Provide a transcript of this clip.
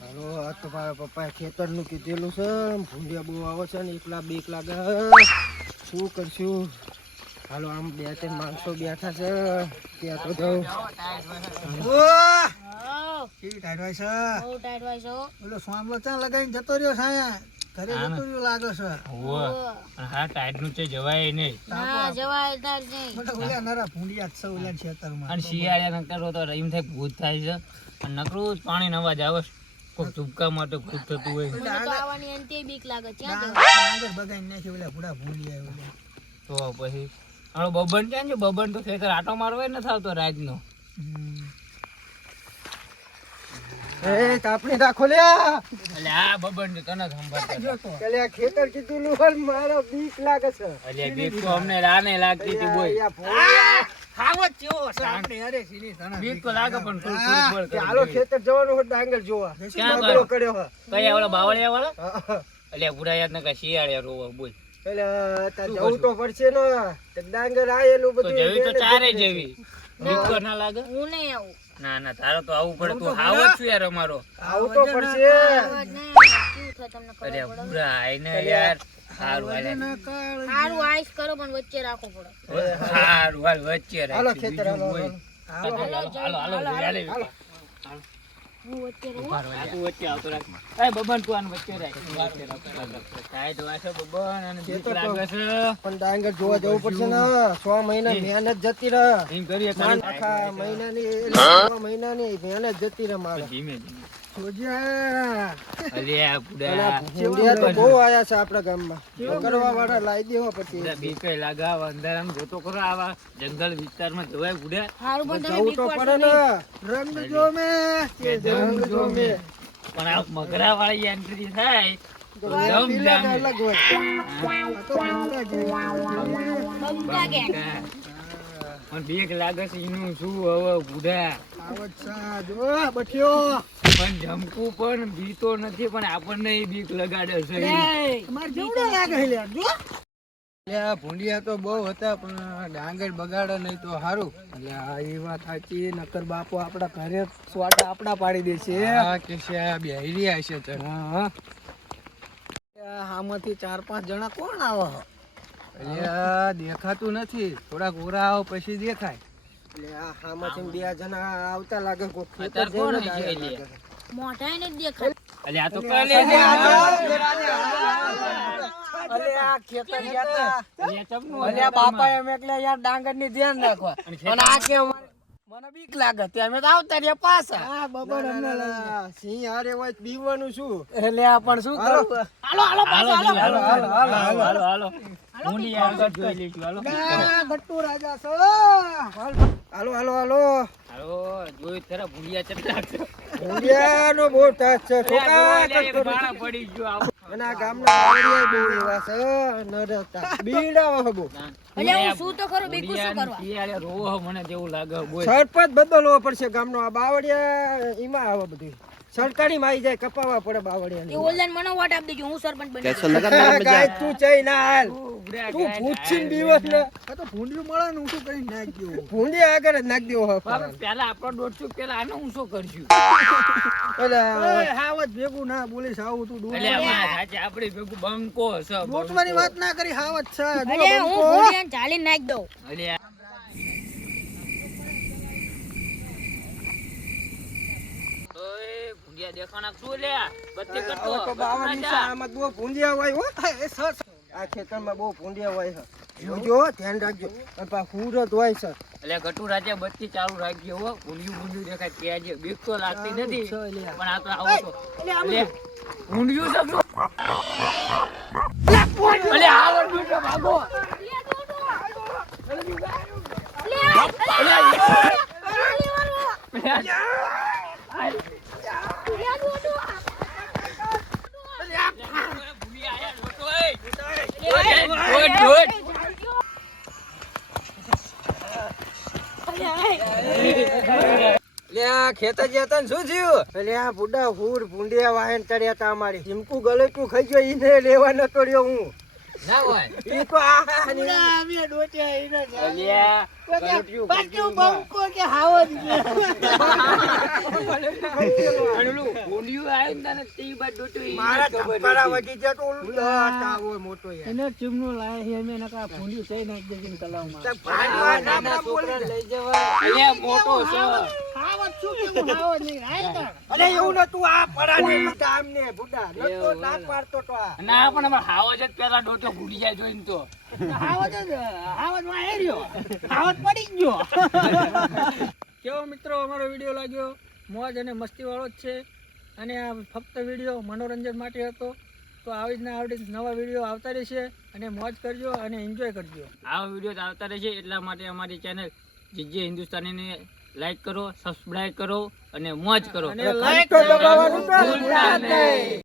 હાલો આ તો મારા પપ્પાએ ખેતરનું કીધેલું છે ભૂંડિયા બહુ આવે છે ને એકલા બીક લાગે શું કરશું હાલો આમ બે ત્રણ માણસો બેઠા છે ત્યાં તો જાઉં કેવી ટાઈટ હોય છે બહુ ટાઈટ હોય છે ઓલો સોમલો ત્યાં લગાવીને જતો રહ્યો છે ઘરે જતો રહ્યો લાગે છે હા ટાઈટ નું છે જવાય નહીં ના જવાય તાર નહીં ઓલા નરા ભૂંડિયા જ છે ઓલા ખેતરમાં અને શિયાળા નકરો તો રહીમ થાય ભૂત થાય છે અને નકરું જ પાણી નો અવાજ આવે કોઈ ઝુબકા માટે ભૂત થતું હોય મને તો આવવાની અંતે બીક લાગે ક્યાં ડાંગર બગાઈને નાખી ઓલા ભૂડા ભૂંડિયા ઓલા તો પછી હાલો બબન ક્યાં છે બબન તો ખેતર આટો મારવાય ન થાવતો રાત નો એ તાપણી રાખો લ્યા એટલે આ બબન તો તને સંભાળતો એટલે આ ખેતર કીધું લુહર મારો બીક લાગે છે એટલે બીક તો અમને રાને લાગતી હતી બોય ખાવત કેવો છે આપણે અરે સીની તને બીક તો લાગે પણ થોડું થોડું બળ કરે. ચાલો ખેતર જવાનું હોય ડાંગર જોવા ક્યાં બગડો કર્યો હે કયા ઓલા બાવળિયા વાળા હા. એટલે પૂરા યાદ ન કા શિયાળે રોવા બોલ એટલે તાર જવું તો પડશે ને તે ડાંગર આયેલું તો બધું જેવી તો ચારે જેવી બીક તો ના લાગે હું નહીં આવું ના ના તારો તો આવું પડે તું હાવ જ છું યાર અમારો આવું તો પડશે અવાજ નહીં આવે. કેવું થાય તમને ખબર અરે પડે પૂરા આઈને યાર હારું હાલે સારું આઈસ કરો પણ વચ્ચે રાખવો પડે હારું હાલ વચ્ચે હાલો રાખી ખેતર બીજું હાલો હોય. હાલો હાલો હાલો હાલે હું વચ્ચે રહું તું વચ્ચે આવતો રાખ એ બબન તું આને વચ્ચે રાખ ટાઈટ વાસે બબન અને બીક ખેતર તો- લાગે છે પણ ડાંગર જોવા જવું પડશે ને 6 મહિના મહેનત જતી રહે એમ કરીએ આખા મહિનાની 6 મહિનાની મહેનત જતી રહે મારે ધીમે ધીમે જોજ્યા અલ્યા પુડા ભૂંડિયા તો બહુ આયા છે આપણા ગામમાં કરવા વાળા લાવી દેવા પછી પુડા બીક લાગે આવા અંધારામાં જોતો કરો આવા જંગલ વિસ્તારમાં જવાય પુડા સારું પણ તમે જવું બીક તો પાડશો પડે ને નહીં. રંગ જો મે કે રંગ જો મે પણ આ મગરા વાળી એન્ટ્રી થાય તો જમ પીલા જામે. અલગ હોય આ તો બંગલા જેવી. બમકા કે પણ બીક લાગે છે એનું શું હવે પુડા આવત સા જો બઠ્યો પણ જમકું પણ બીતો નથી પણ આપણને ય બીક લગાડે છે તમાર જેવડો લાગે છે લ્યા જો લે ભૂંડિયા તો બહુ હતા પણ ડાંગર બગાડે નહીં તો સારું એટલે આ એ વાત સાચી નકર બાપો આપણા ઘરે સ્વાટા આપણા પાડી દે છે હા કે છે બેહી રહ્યા છે તો હા આમાંથી 4-5 જણા કોણ આવે એટલે આ દેખાતું નથી થોડાક ઓરા આવો પછી દેખાય એટલે આ આમાંથી 2 જણા આવતા લાગે કોઈ ખેતર અત્યારે કોણ જઈને હશે લાગે. એટલે? મોઢા ને દેખાય અલે આ તો કાલે અલે આ ખેતર ગયા અલે આ બાપા એમ એટલે યાર ડાંગર ની ધ્યાન રાખવા અને આ કે મને બીક લાગે તે અમે તો આવતા રહ્યા પાછા હા બબર અમને સિંહ હારે હોય તો બીવાનું શું એટલે આ પણ શું કરું હાલો હાલો પાછો હાલો હાલો ઊંડી આગળ જોઈ લઈશું હાલો ગટ્ટુ રાજા છો હાલો હાલો હાલો હાલો જોઈ ખરા ભૂલિયા ચટલા છે ઇન્ડિયાનો બહુ તાસ છે છોકરા બાળા પડી ગયો આવો અને આ ગામના વાડિયા બહુ એવા છે નડતા બીડાવા હબો અલે હું શું તો કરું બીકું શું કરવા યાર રોહ મને જેવું લાગે બોલ સરપંચ બદલવો પડશે ગામનો આ બાવડિયા ઈમાં આવે બધું સરકારી માં આવી જાય કપાવા પડે બાવડિયા એ ઓનલાઈન મને વોટ આપી દેજો હું સરપંચ બની ગાય તું ચઈ ના હાલ ઉભરા તું ગાય ભૂતચીન દિવસ ને આ તો ભૂંડિયું મળે ને હું શું કરી નાખ દેવું ભૂંડી આગળ જ નાખ દેવો બાપા, પેલા આપણો 150 પેલા આને હું શું કરશું એટલે હાવત ભેગું ના બોલીશ આવું તું એટલે અમારા સાચે આપણી ભેગું બંકો છે ડોટવાની વાત ના કરી હાવત છે અલે હું ભૂલિયાને ચાલીને નાખી દઉં અલે ઓય ભૂંડિયા દેખાણા શું લે બત્તી કરતો હવે તો બાવન છે આમાં બહુ ભૂંડિયા હોય હો એ સર આ ખેતરમાં બહુ ભૂંડિયા હોય છે જોજો ધ્યાન રાખજો અને પા હુરત હોય છે એટલે ગટુ રાતે બત્તી ચાલુ રાખજો હો ભૂંડિયું દેખાય ત્યાં જે બીક તો લાગતી નથી પણ આ તો આવો તો એટલે ભૂંડિયું છે શું અલે આવડું છે ભાગો ખેતર જતા ને શું થયું એટલે આ બુડા હુર ભૂંડિયા વાહન કર્યા હતા અમારી ટીમકુ ગલેટું ખાઈ ગયો ઈને લેવા ન તોડ્યો હું ના હોય ઈ તો આ ને આવી ડોટ્યા ઈને અલ્યા પાછું બંકો કે હાવ જ અણલું ભૂંડિયું આવીને તને તી બાદ ડોટું ઈ મારા ખબર ધબકારા નથી. વધી જતો ઓલું તાવો મોટો યાર એને ચીમનું લાય છે અમે નકા ફૂંડ્યું છે નાખ દેજે ને તલાવમાં તે ભાઈ નામ બોલી દે. લઈ જવા અલ્યા મોટો છે ખાવત શું કેવું ખાવત નહીં રાય તા અરે એવું નતું આ પરાને લીધા આમને બુડા નતો ના પાડતો તો આ ના પણ અમાર હાવજ જ પેલા ડોટો ભૂલી જાય જોઈને તો હાવત માં હેર્યો હાવત પડી ગયો કેવો મિત્રો અમારો વિડીયો લાગ્યો મોજ અને મસ્તી વાળો જ છે અને આ ફક્ત વિડીયો મનોરંજન માટે હતો તો આવી નવા વિડીયો આવતા રહેશે અને મોજ કરજો અને એન્જોય કરજો આવા વિડીયો આવતા રહેશે એટલા માટે અમારી ચેનલ જીજે હિન્દુસ્તાનીને લાઈક કરો સબસ્ક્રાઇબ કરો અને મોજ કરો અને લાઈક તો દબાવવાનું તો ભૂલતા જ નહીં.